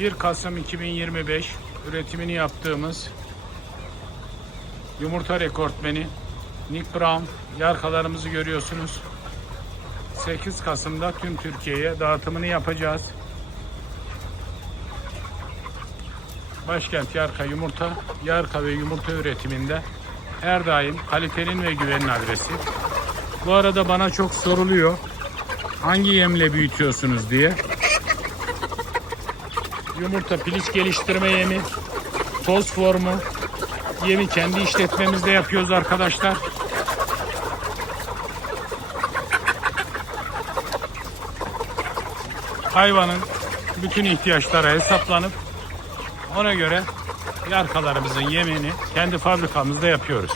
1 Kasım 2025 üretimini yaptığımız yumurta rekortmeni Nick Brown yarkalarımızı görüyorsunuz. 8 Kasım'da tüm Türkiye'ye dağıtımını yapacağız. Başkent Yarka Yumurta, Yarka ve yumurta üretiminde her daim kalitenin ve güvenin adresi. Bu arada bana çok soruluyor. Hangi yemle büyütüyorsunuz diye. Yumurta piliç geliştirme yemi, toz formu, yemi kendi işletmemizde yapıyoruz arkadaşlar. Hayvanın bütün ihtiyaçları hesaplanıp ona göre yarkalarımızın yemini kendi fabrikamızda yapıyoruz.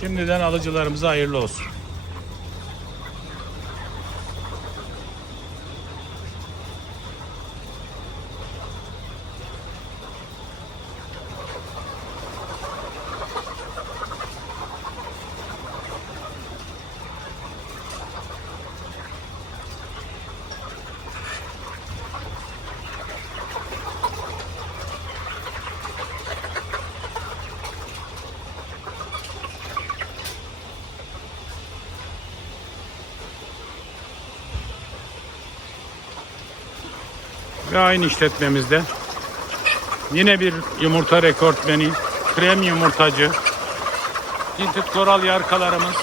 Şimdiden alıcılarımıza hayırlı olsun. Ve aynı işletmemizde yine bir yumurta rekortmeni, krem yumurtacı, tintit koral yarkalarımız